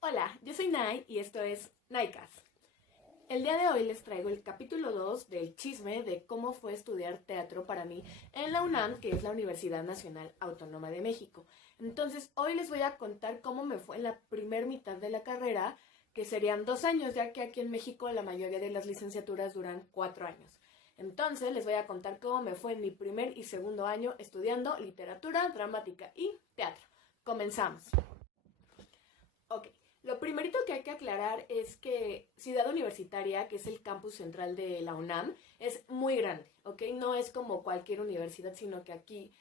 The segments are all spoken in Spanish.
Hola, yo soy Nai y esto es Naicas. El día de hoy les traigo el capítulo 2 del chisme de cómo fue estudiar teatro para mí en la UNAM, que es la Universidad Nacional Autónoma de México. Entonces, hoy les voy a contar cómo me fue en la primer mitad de la carrera, que serían 2 años, ya que aquí en México la mayoría de las licenciaturas duran 4 años. Entonces, les voy a contar cómo me fue en mi primer y segundo año estudiando literatura, dramática y teatro. Comenzamos. Ok, lo primerito que hay que aclarar es que Ciudad Universitaria, que es el campus central de la UNAM, es muy grande, ¿ok? No es como cualquier universidad, sino que aquí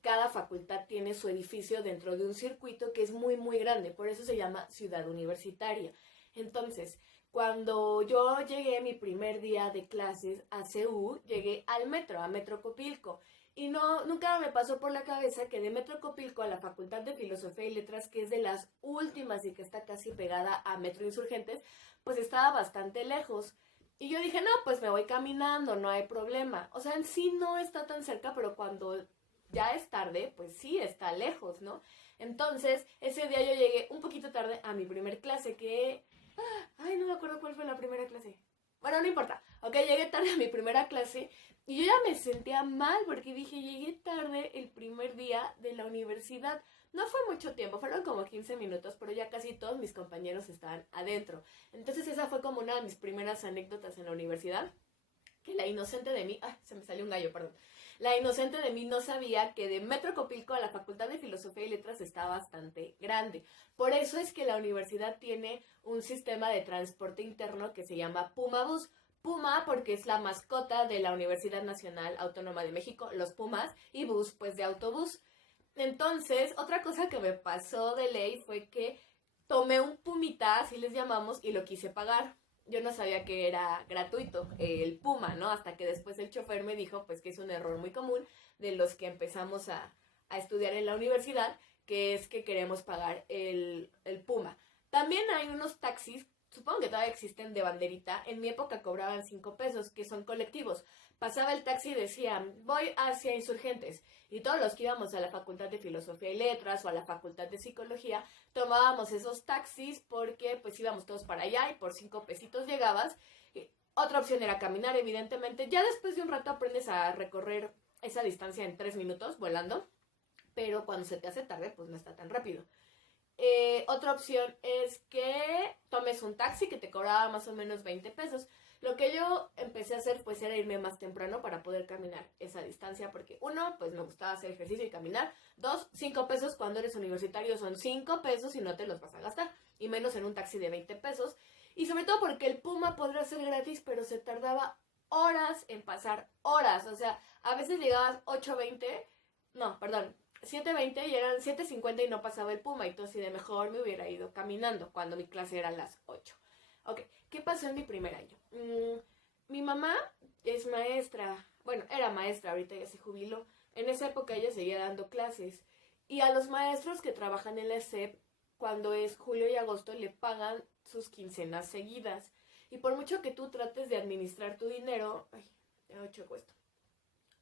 cada facultad tiene su edificio dentro de un circuito que es muy, muy grande, por eso se llama Ciudad Universitaria. Entonces, cuando yo llegué mi primer día de clases a CU, llegué al metro, a Metro Copilco. Y no, nunca me pasó por la cabeza que de Metro Copilco a la Facultad de Filosofía y Letras, que es de las últimas y que está casi pegada a Metro Insurgentes, pues estaba bastante lejos. Y yo dije, no, pues me voy caminando, no hay problema. O sea, en sí no está tan cerca, pero cuando ya es tarde, pues sí, está lejos, ¿no? Entonces, ese día yo llegué un poquito tarde a mi primer clase, que... Ay, no me acuerdo cuál fue la primera clase. Bueno, no importa. Ok, llegué tarde a mi primera clase y yo ya me sentía mal porque dije, llegué tarde el primer día de la universidad. No fue mucho tiempo, fueron como 15 minutos, pero ya casi todos mis compañeros estaban adentro. Entonces esa fue como una de mis primeras anécdotas en la universidad, que la inocente de mí, ay, se me salió un gallo, perdón. La inocente de mí no sabía que de Metro Copilco a la Facultad de Filosofía y Letras está bastante grande. Por eso es que la universidad tiene un sistema de transporte interno que se llama Pumabús. Puma porque es la mascota de la Universidad Nacional Autónoma de México, los Pumas, y bus pues de autobús. Entonces, otra cosa que me pasó de ley fue que tomé un Pumita, así les llamamos, y lo quise pagar. Yo no sabía que era gratuito el Puma, ¿no? Hasta que después el chofer me dijo, pues que es un error muy común de los que empezamos a estudiar en la universidad, que es que queremos pagar el Puma. También hay unos taxis, supongo que todavía existen de banderita, en mi época cobraban 5 pesos, que son colectivos. Pasaba el taxi y decía, voy hacia Insurgentes. Y todos los que íbamos a la Facultad de Filosofía y Letras o a la Facultad de Psicología, tomábamos esos taxis porque pues íbamos todos para allá y por 5 pesitos llegabas. Y otra opción era caminar, evidentemente. Ya después de un rato aprendes a recorrer esa distancia en 3 minutos volando, pero cuando se te hace tarde, pues no está tan rápido. Otra opción es que tomes un taxi que te cobraba más o menos 20 pesos. Lo que yo empecé a hacer pues era irme más temprano para poder caminar esa distancia porque uno, pues me gustaba hacer ejercicio y caminar. Dos, 5 pesos cuando eres universitario son 5 pesos y no te los vas a gastar. Y menos en un taxi de 20 pesos. Y sobre todo porque el Puma podría ser gratis, pero se tardaba horas en pasar, horas. O sea, a veces llegabas 8:20, no, perdón, 7:20 y eran 7:50 y no pasaba el Puma. Y todo así de mejor me hubiera ido caminando cuando mi clase era a las 8. Ok, ¿qué pasó en mi primer año? Mi mamá es maestra, bueno, era maestra, ahorita ya se jubiló. En esa época ella seguía dando clases. Y a los maestros que trabajan en la SEP, cuando es julio y agosto, le pagan sus quincenas seguidas. Y por mucho que tú trates de administrar tu dinero, ay, ya 8 cuesta.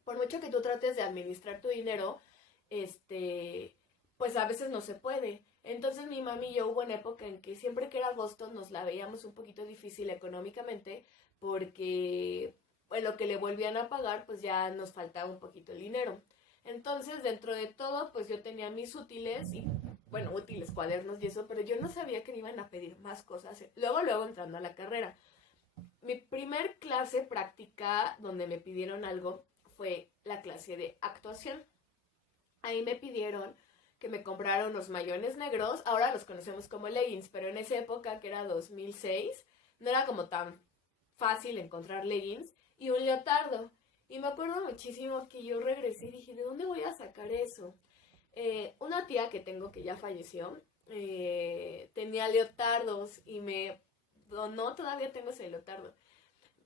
Por mucho que tú trates de administrar tu dinero, este, pues a veces no se puede. Entonces mi mami y yo hubo una época en que siempre que era agosto nos la veíamos un poquito difícil económicamente porque en lo que le volvían a pagar pues ya nos faltaba un poquito el dinero. Entonces dentro de todo pues yo tenía mis útiles y bueno, útiles, cuadernos y eso, pero yo no sabía que me iban a pedir más cosas. Luego entrando a la carrera. Mi primer clase práctica donde me pidieron algo fue la clase de actuación. Ahí me pidieron que me comprara unos mayones negros, ahora los conocemos como leggings, pero en esa época, que era 2006, no era como tan fácil encontrar leggings, y un leotardo. Y me acuerdo muchísimo que yo regresé y dije, ¿de dónde voy a sacar eso? Una tía que tengo que ya falleció, tenía leotardos y me donó, todavía tengo ese leotardo,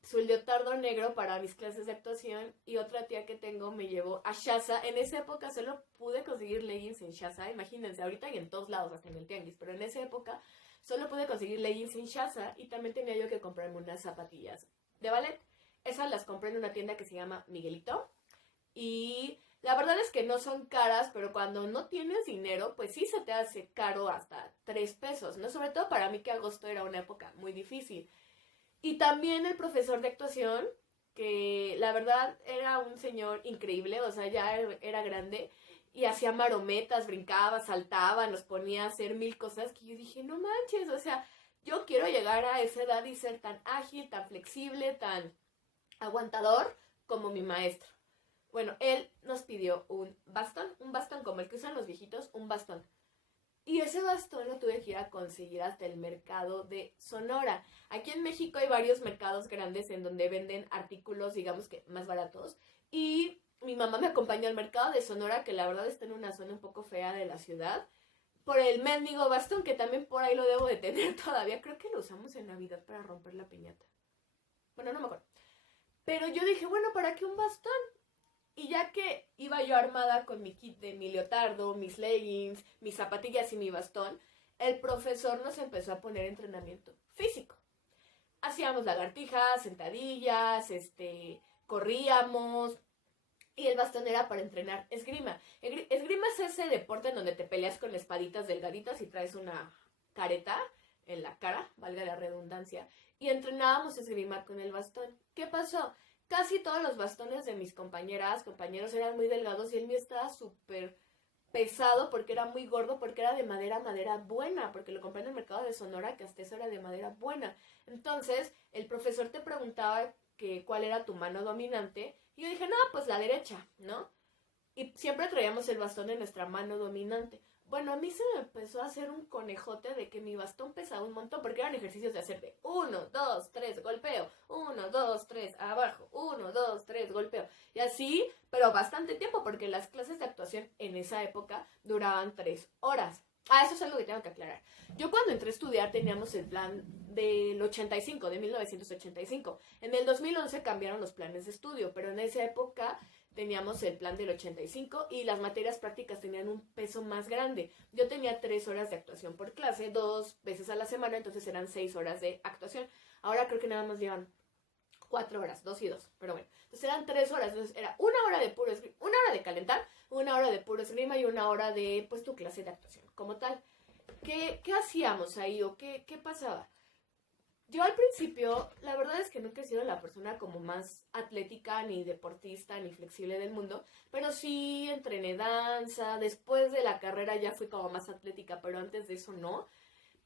su leotardo negro para mis clases de actuación, y otra tía que tengo me llevó a Shaza. En esa época solo pude conseguir leggings en Shaza, imagínense, ahorita y en todos lados, hasta en el tianguis, pero en esa época solo pude conseguir leggings en Shaza y también tenía yo que comprarme unas zapatillas de ballet. Esas las compré en una tienda que se llama Miguelito y La verdad es que no son caras, pero cuando no tienes dinero, pues sí se te hace caro hasta 3 pesos, ¿no? Sobre todo para mí que agosto era una época muy difícil. Y también el profesor de actuación, que la verdad era un señor increíble, o sea, ya era grande y hacía marometas, brincaba, saltaba, nos ponía a hacer mil cosas que yo dije, no manches, o sea, yo quiero llegar a esa edad y ser tan ágil, tan flexible, tan aguantador como mi maestro. Bueno, él nos pidió un bastón como el que usan los viejitos, un bastón. Y ese bastón lo tuve que ir a conseguir hasta el mercado de Sonora. Aquí en México hay varios mercados grandes en donde venden artículos, digamos que más baratos. Y mi mamá me acompañó al mercado de Sonora, que la verdad está en una zona un poco fea de la ciudad. Por el mendigo bastón, que también por ahí lo debo de tener todavía. Creo que lo usamos en Navidad para romper la piñata. Bueno, no me acuerdo. Pero yo dije, bueno, ¿para qué un bastón? Y ya que iba yo armada con mi kit de mi leotardo, mis leggings, mis zapatillas y mi bastón, el profesor nos empezó a poner entrenamiento físico. Hacíamos lagartijas, sentadillas, corríamos, y el bastón era para entrenar esgrima. Esgrima es ese deporte en donde te peleas con espaditas delgaditas y traes una careta en la cara, valga la redundancia, y entrenábamos esgrima con el bastón. ¿Qué pasó? Casi todos los bastones de mis compañeros eran muy delgados y el mío estaba súper pesado porque era muy gordo, porque era de madera buena, porque lo compré en el mercado de Sonora, que hasta eso era de madera buena. Entonces, el profesor te preguntaba que cuál era tu mano dominante, y yo dije, no, pues la derecha, ¿no? Y siempre traíamos el bastón en nuestra mano dominante. Bueno, a mí se me empezó a hacer un conejote de que mi bastón pesaba un montón, porque eran ejercicios de hacer de 1, 2, 3, golpeo, 1, 2, 3, abajo, 1, 2, 3, golpeo. Y así, pero bastante tiempo, porque las clases de actuación en esa época duraban 3 horas. Ah, eso es algo que tengo que aclarar. Yo cuando entré a estudiar teníamos el plan del 85, de 1985. En el 2011 cambiaron los planes de estudio, pero en esa época teníamos el plan del 85 y las materias prácticas tenían un peso más grande. Yo tenía 3 horas de actuación por clase, 2 veces a la semana, entonces eran 6 horas de actuación. Ahora creo que nada más llevan 4 horas, 2 y 2, pero bueno. Entonces eran 3 horas, entonces era una hora de puro esgrima, una hora de calentar, una hora de puro esgrima y una hora de, pues, tu clase de actuación como tal. ¿Qué hacíamos ahí o qué pasaba? Yo al principio, la verdad es que nunca he sido la persona como más atlética, ni deportista, ni flexible del mundo, pero sí entrené danza, después de la carrera ya fui como más atlética, pero antes de eso no.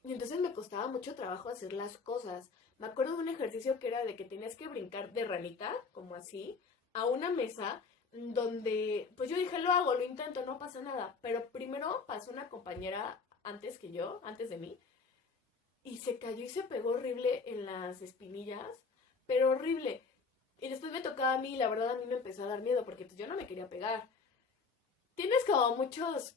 Y entonces me costaba mucho trabajo hacer las cosas. Me acuerdo de un ejercicio que era de que tenías que brincar de ranita, como así, a una mesa donde, pues yo dije, lo hago, lo intento, no pasa nada. Pero primero pasó una compañera antes que yo, antes de mí, y se cayó y se pegó horrible en las espinillas, pero horrible. Y después me tocaba a mí y la verdad a mí me empezó a dar miedo porque pues yo no me quería pegar. Tienes como muchos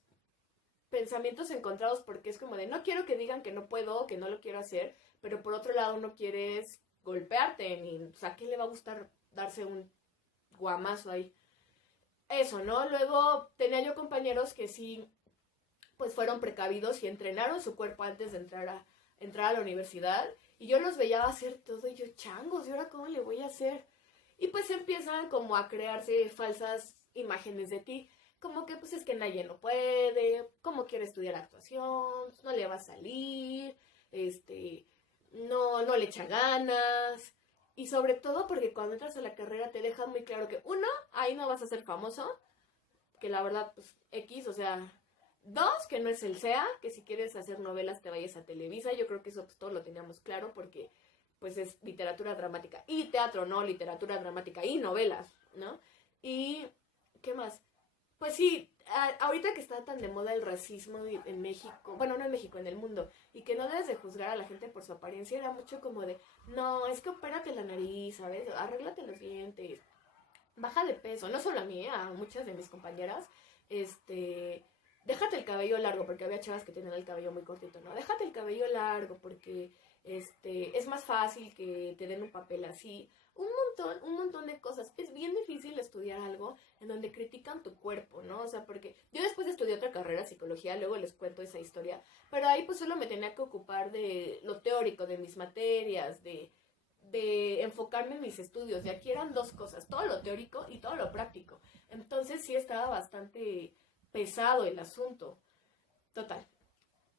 pensamientos encontrados porque es como de no quiero que digan que no puedo, que no lo quiero hacer, pero por otro lado no quieres golpearte ni, o sea, ¿a quién le va a gustar darse un guamazo ahí? Eso, ¿no? Luego tenía yo compañeros que sí, pues fueron precavidos y entrenaron su cuerpo antes de entrar a la universidad y yo los veía hacer todo y yo, changos, ¿y ahora cómo le voy a hacer? Y pues empiezan como a crearse falsas imágenes de ti, como que pues es que nadie no puede, cómo quiere estudiar actuación, no le va a salir, no le echa ganas. Y sobre todo porque cuando entras a la carrera te dejan muy claro que uno, ahí no vas a ser famoso, que la verdad, pues X, o sea, dos, que no es el SEA, que si quieres hacer novelas te vayas a Televisa. Yo creo que eso pues todo lo teníamos claro porque pues es literatura dramática y teatro, ¿no? Literatura dramática y novelas, ¿no? Y, ¿qué más? Pues sí, ahorita que está tan de moda el racismo en México, bueno, no en México, en el mundo, y que no debes de juzgar a la gente por su apariencia, era mucho como de, no, es que opérate la nariz, ¿sabes? Arréglate los dientes, baja de peso, no solo a mí, a muchas de mis compañeras, déjate el cabello largo, porque había chavas que tenían el cabello muy cortito, ¿no? Déjate el cabello largo porque, es más fácil que te den un papel así. Un montón de cosas. Es bien difícil estudiar algo en donde critican tu cuerpo, ¿no? O sea, porque yo después estudié otra carrera, psicología, luego les cuento esa historia, pero ahí pues solo me tenía que ocupar de lo teórico, de mis materias, de de enfocarme en mis estudios. Y aquí eran dos cosas, todo lo teórico y todo lo práctico. Entonces sí estaba bastante pesado el asunto. Total.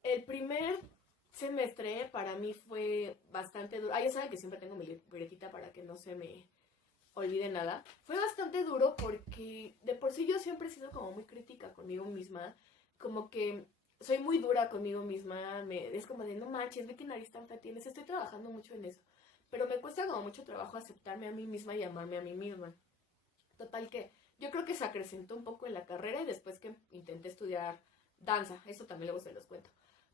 El primer semestre para mí fue bastante duro. Ya saben que siempre tengo mi libretita para que no se me olvide nada. Fue bastante duro porque de por sí yo siempre he sido como muy crítica conmigo misma. Como que soy muy dura conmigo misma. Es como de, no manches, ve qué nariz tan fea tienes. Estoy trabajando mucho en eso. Pero me cuesta como mucho trabajo aceptarme a mí misma y amarme a mí misma. Total que yo creo que se acrecentó un poco en la carrera y después que intenté estudiar danza. Eso también luego se los cuento.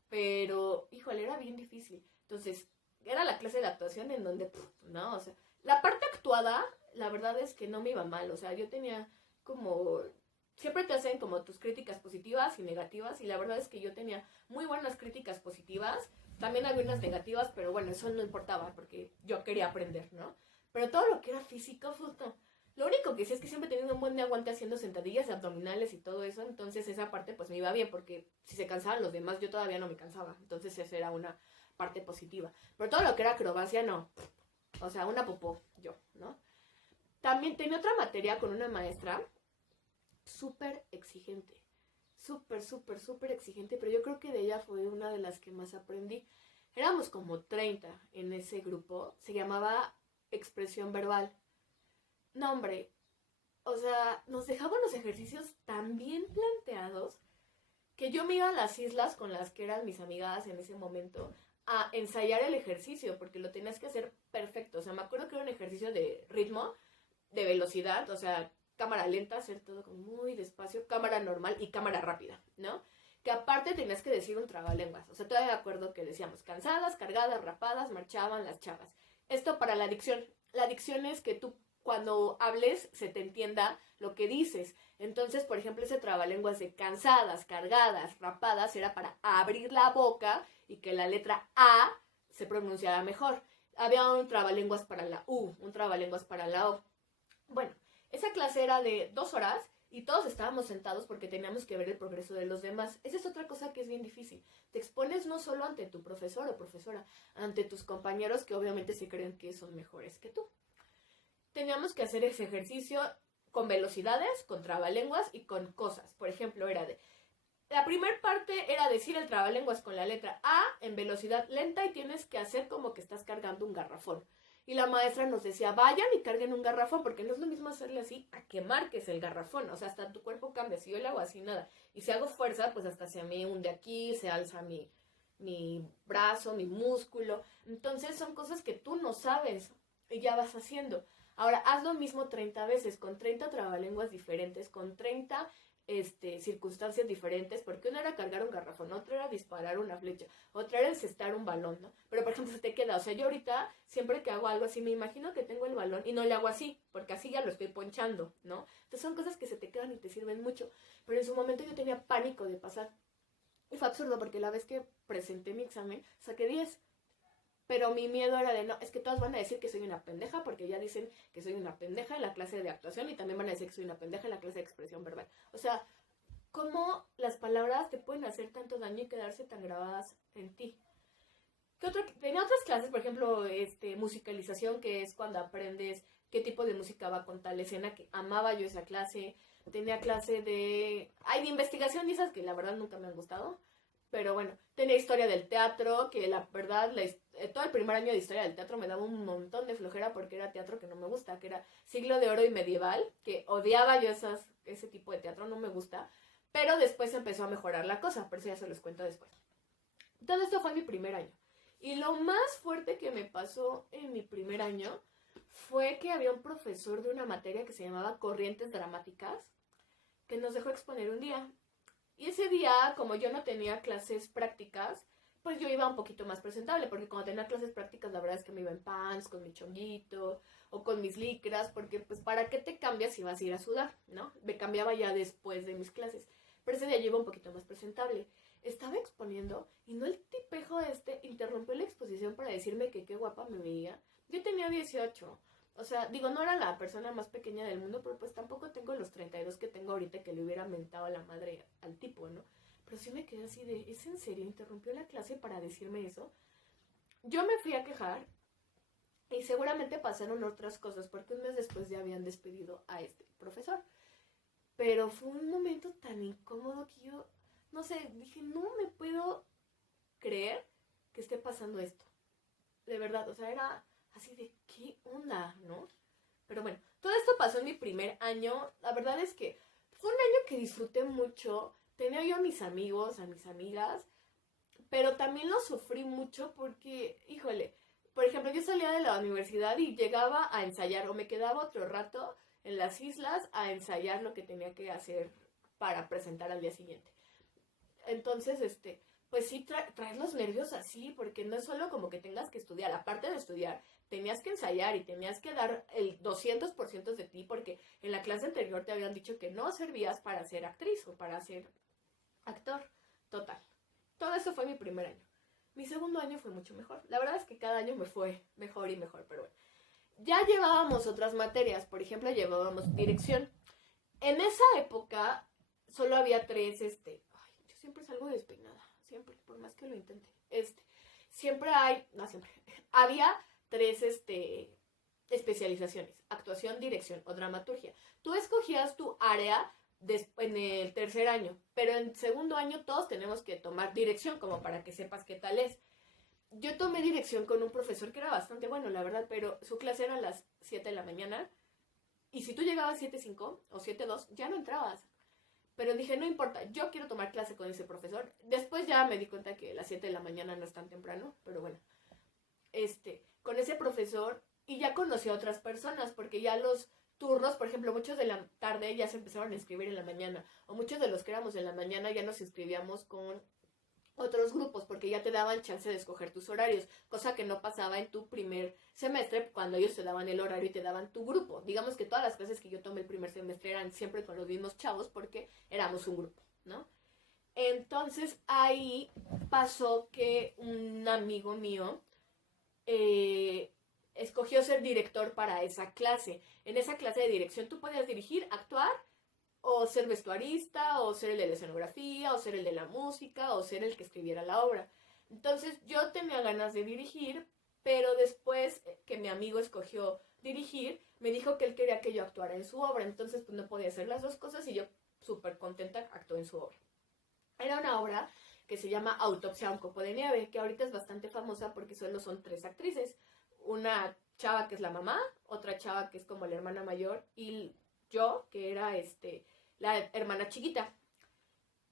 Pero, híjole, era bien difícil. Entonces, era la clase de actuación en donde, no, o sea, la parte actuada, la verdad es que no me iba mal. O sea, yo tenía como, siempre te hacen como tus críticas positivas y negativas. Y la verdad es que yo tenía muy buenas críticas positivas. También había unas negativas, pero bueno, eso no importaba porque yo quería aprender, ¿no? Pero todo lo que era físico, no. Lo único que sí es que siempre he tenido un buen de aguante haciendo sentadillas abdominales y todo eso, entonces esa parte pues me iba bien, porque si se cansaban los demás yo todavía no me cansaba, entonces esa era una parte positiva. Pero todo lo que era acrobacia no, o sea, una popó yo, ¿no? También tenía otra materia con una maestra súper exigente, súper exigente, pero yo creo que de ella fue una de las que más aprendí. Éramos como 30 en ese grupo, se llamaba expresión verbal. No, hombre, o sea, nos dejaban los ejercicios tan bien planteados que yo me iba a las islas con las que eran mis amigas en ese momento a ensayar el ejercicio, porque lo tenías que hacer perfecto. O sea, me acuerdo que era un ejercicio de ritmo, de velocidad, o sea, cámara lenta, hacer todo como muy despacio, cámara normal y cámara rápida, ¿no? Que aparte tenías que decir un trabalenguas. O sea, todavía me acuerdo que decíamos cansadas, cargadas, rapadas, marchaban las chavas. Esto para la dicción. La dicción es que tú cuando hables se te entienda lo que dices. Entonces, por ejemplo, ese trabalenguas de cansadas, cargadas, rapadas era para abrir la boca y que la letra A se pronunciara mejor. Había un trabalenguas para la U, un trabalenguas para la O. Bueno, esa clase era de 2 horas y todos estábamos sentados porque teníamos que ver el progreso de los demás. Esa es otra cosa que es bien difícil. Te expones no solo ante tu profesor o profesora, ante tus compañeros que obviamente se creen que son mejores que tú. Teníamos que hacer ese ejercicio con velocidades, con trabalenguas y con cosas. Por ejemplo, era de... La primera parte era decir el trabalenguas con la letra A en velocidad lenta y tienes que hacer como que estás cargando un garrafón. Y la maestra nos decía, vayan y carguen un garrafón, porque no es lo mismo hacerle así a que marques el garrafón. O sea, hasta tu cuerpo cambia. Si yo le hago así, nada. Y si hago fuerza, pues hasta se me hunde aquí, se alza mi brazo, mi músculo. Entonces son cosas que tú no sabes y ya vas haciendo. Ahora, haz lo mismo 30 veces, con 30 trabalenguas diferentes, con 30 circunstancias diferentes, porque una era cargar un garrafón, otra era disparar una flecha, otra era encestar un balón, ¿no? Pero, por ejemplo, se te queda, o sea, yo ahorita, siempre que hago algo así, me imagino que tengo el balón y no le hago así, porque así ya lo estoy ponchando, ¿no? Entonces son cosas que se te quedan y te sirven mucho, pero en su momento yo tenía pánico de pasar. Y fue absurdo, porque la vez que presenté mi examen, saqué 10. Pero mi miedo era de, no, es que todas van a decir que soy una pendeja, porque ya dicen que soy una pendeja en la clase de actuación y también van a decir que soy una pendeja en la clase de expresión verbal. O sea, cómo las palabras te pueden hacer tanto daño y quedarse tan grabadas en ti. Tenía otras clases, por ejemplo, musicalización, que es cuando aprendes qué tipo de música va con tal escena, que amaba yo esa clase. Tenía clase de investigación y esas que la verdad nunca me han gustado. Pero bueno, tenía historia del teatro, que la verdad, todo el primer año de historia del teatro me daba un montón de flojera porque era teatro que no me gusta, que era siglo de oro y medieval, que odiaba yo ese tipo de teatro, no me gusta. Pero después empezó a mejorar la cosa, por eso ya se los cuento después. Todo esto fue en mi primer año. Y lo más fuerte que me pasó en mi primer año fue que había un profesor de una materia que se llamaba Corrientes Dramáticas, que nos dejó exponer un día. Y ese día, como yo no tenía clases prácticas, pues yo iba un poquito más presentable, porque cuando tenía clases prácticas, la verdad es que me iba en pants, con mi chonguito, o con mis licras, porque pues ¿para qué te cambias si vas a ir a sudar, no? Me cambiaba ya después de mis clases. Pero ese día yo iba un poquito más presentable. Estaba exponiendo y no el tipejo interrumpió la exposición para decirme que qué guapa me veía. Yo tenía 18. O sea, digo, no era la persona más pequeña del mundo, pero pues tampoco tengo los 32 que tengo ahorita que le hubiera mentado a la madre al tipo, ¿no? Pero sí me quedé así de, ¿es en serio? ¿Interrumpió la clase para decirme eso? Yo me fui a quejar Y seguramente pasaron otras cosas, porque un mes después ya habían despedido a este profesor. Pero fue un momento tan incómodo que yo, no sé, dije, no me puedo creer que esté pasando esto. De verdad, o sea, era así de, ¿qué onda, no? Pero bueno, todo esto pasó en mi primer año. La verdad es que fue un año que disfruté mucho. Tenía yo a mis amigos, a mis amigas, pero también lo sufrí mucho porque, híjole, por ejemplo, yo salía de la universidad y llegaba a ensayar o me quedaba otro rato en las islas a ensayar lo que tenía que hacer para presentar al día siguiente. Entonces, pues sí traes los nervios así, porque no es solo como que tengas que estudiar, aparte de estudiar, tenías que ensayar y tenías que dar el 200% de ti, porque en la clase anterior te habían dicho que no servías para ser actriz o para ser actor. Total. Todo eso fue mi primer año. Mi segundo año fue mucho mejor. La verdad es que cada año me fue mejor y mejor, pero bueno. Ya llevábamos otras materias, por ejemplo, llevábamos dirección. En esa época solo había tres, ay, yo siempre salgo despeinada, siempre, por más que lo intente. Siempre hay, no siempre, había tres, especializaciones: actuación, dirección o dramaturgia. Tú escogías tu área en el tercer año, pero en segundo año todos tenemos que tomar dirección como para que sepas qué tal es. Yo tomé dirección con un profesor que era bastante bueno, la verdad, pero su clase era a las 7 de la mañana y si tú llegabas 7:05 o 7:02 ya no entrabas. Pero dije, no importa, yo quiero tomar clase con ese profesor. Después ya me di cuenta que las 7 de la mañana no es tan temprano, pero bueno. Con ese profesor, y ya conocí a otras personas, porque ya los turnos, por ejemplo, muchos de la tarde ya se empezaron a inscribir en la mañana, o muchos de los que éramos en la mañana ya nos inscribíamos con otros grupos, porque ya te daban chance de escoger tus horarios, cosa que no pasaba en tu primer semestre cuando ellos te daban el horario y te daban tu grupo. Digamos que todas las clases que yo tomé el primer semestre eran siempre con los mismos chavos porque éramos un grupo, ¿no? Entonces ahí pasó que un amigo mío escogió ser director para esa clase. En esa clase de dirección tú podías dirigir, actuar, o ser vestuarista, o ser el de la escenografía, o ser el de la música, o ser el que escribiera la obra. Entonces yo tenía ganas de dirigir, pero después que mi amigo escogió dirigir, me dijo que él quería que yo actuara en su obra. Entonces pues no podía hacer las dos cosas y yo súper contenta actué en su obra. Era una obra que se llama Autopsia a un copo de nieve, que ahorita es bastante famosa porque solo son tres actrices. Una chava que es la mamá, otra chava que es como la hermana mayor, y yo, que era la hermana chiquita.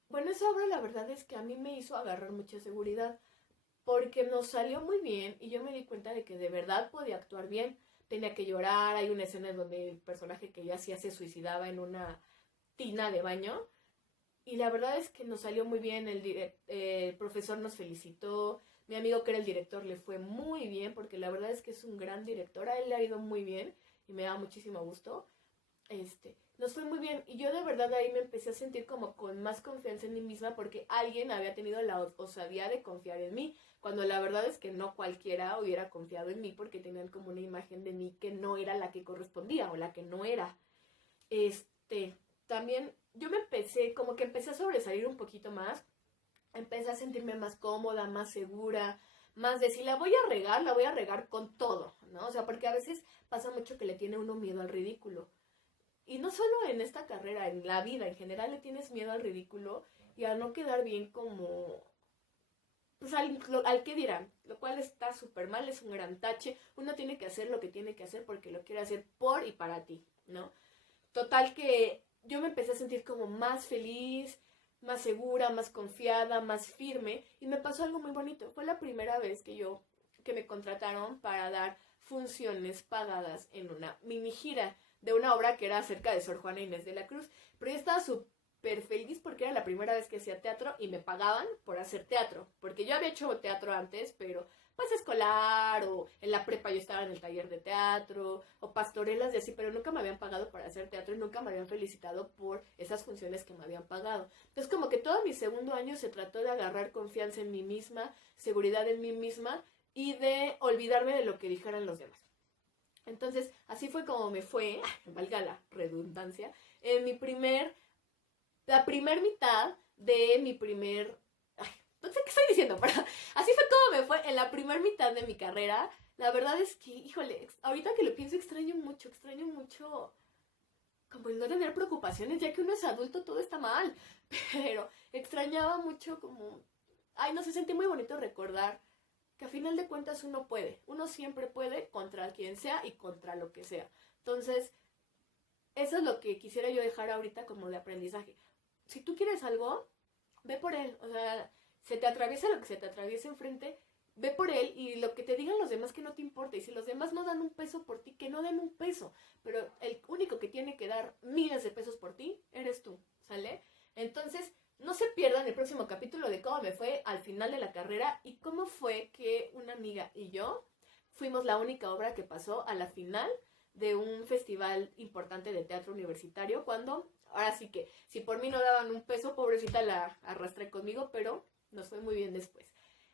Bueno, esa obra la verdad es que a mí me hizo agarrar mucha seguridad, porque nos salió muy bien y yo me di cuenta de que de verdad podía actuar bien. Tenía que llorar, hay una escena en donde el personaje que yo hacía se suicidaba en una tina de baño, y la verdad es que nos salió muy bien. El profesor nos felicitó, mi amigo que era el director le fue muy bien, porque la verdad es que es un gran director, a él le ha ido muy bien y me da muchísimo gusto. Nos fue muy bien y yo de verdad ahí me empecé a sentir como con más confianza en mí misma, porque alguien había tenido la osadía de confiar en mí, cuando la verdad es que no cualquiera hubiera confiado en mí, porque tenían como una imagen de mí que no era la que correspondía o la que no era. También yo como que empecé a sobresalir un poquito más, empecé a sentirme más cómoda, más segura, más de si la voy a regar con todo, ¿no? O sea, porque a veces pasa mucho que le tiene uno miedo al ridículo. Y no solo en esta carrera, en la vida en general le tienes miedo al ridículo y a no quedar bien como, pues al que dirán, lo cual está súper mal, es un gran tache. Uno tiene que hacer lo que tiene que hacer porque lo quiere hacer por y para ti, ¿no? Total que yo me empecé a sentir como más feliz, más segura, más confiada, más firme, y me pasó algo muy bonito. Fue la primera vez que me contrataron para dar funciones pagadas en una mini gira de una obra que era acerca de Sor Juana Inés de la Cruz. Pero yo estaba súper feliz porque era la primera vez que hacía teatro y me pagaban por hacer teatro, porque yo había hecho teatro antes, pero pues escolar, o en la prepa yo estaba en el taller de teatro, o pastorelas y así, pero nunca me habían pagado para hacer teatro y nunca me habían felicitado por esas funciones que me habían pagado. Entonces como que todo mi segundo año se trató de agarrar confianza en mí misma, seguridad en mí misma y de olvidarme de lo que dijeran los demás. Entonces así fue como me fue, valga la redundancia, en la primer mitad de mi primer... no sé qué estoy diciendo, pero así fue como me fue en la primera mitad de mi carrera, la verdad es que, híjole, ahorita que lo pienso extraño mucho como el no tener preocupaciones, ya que uno es adulto, todo está mal, pero extrañaba mucho como, ay, no sé, sentí muy bonito recordar que a final de cuentas uno siempre puede contra quien sea y contra lo que sea. Entonces, eso es lo que quisiera yo dejar ahorita como de aprendizaje. Si tú quieres algo, ve por él, o sea, se te atraviesa lo que se te atraviesa enfrente, ve por él y lo que te digan los demás que no te importa. Y si los demás no dan un peso por ti, que no den un peso. Pero el único que tiene que dar miles de pesos por ti, eres tú, ¿sale? Entonces, no se pierdan el próximo capítulo de cómo me fue al final de la carrera y cómo fue que una amiga y yo fuimos la única obra que pasó a la final de un festival importante de teatro universitario cuando, ahora sí que, si por mí no daban un peso, pobrecita la arrastré conmigo, pero nos fue muy bien después.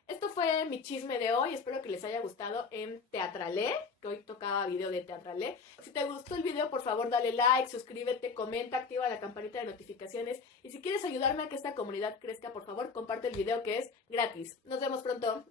Esto fue mi chisme de hoy, espero que les haya gustado en Teatralé, que hoy tocaba video de Teatralé. Si te gustó el video, por favor dale like, suscríbete, comenta, activa la campanita de notificaciones y si quieres ayudarme a que esta comunidad crezca, por favor comparte el video que es gratis. Nos vemos pronto.